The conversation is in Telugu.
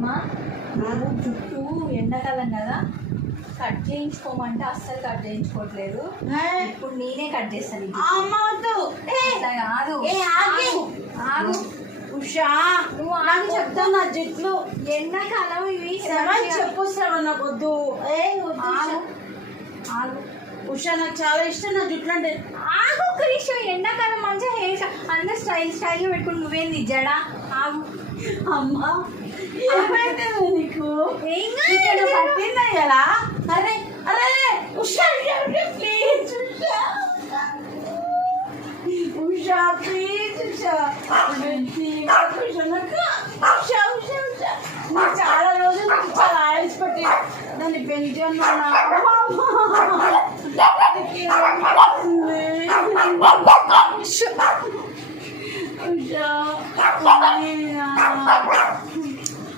అమ్మా జుట్టు ఎండాకాలం కదా కట్ చేయించుకోమంటే అస్సలు కట్ చేయించుకోవట్లేదు. ఇప్పుడు నేనే కట్ చేస్తాను. కాదు ఆగు ఉషా, నువ్వు ఆగి చెప్తావు. నా జుట్లు ఎండాకాలం ఇవి చెప్పొస్తావు. నాకు వద్దు. ఆగు ఉషా, నాకు చాలా ఇష్టం నా జుట్లు అంటే. ఆగు క్రిష్, ఎండాకాలం మంచిగా హెయిర్ అందరు స్టైల్ పెట్టుకుని నువ్వేంది జడా. ఆగు అమ్మా, ఏమైతే నీకు ఏం పట్టిందా కదా? అరే అరే ఉషా ప్లీజ్, ఉషా ప్లీజ్, ఉషా ఉషా ఉషా నాకు చాలా రోజులు చాలా ఆయిల్స్ పట్టి దాన్ని పెంచాను. ఉషా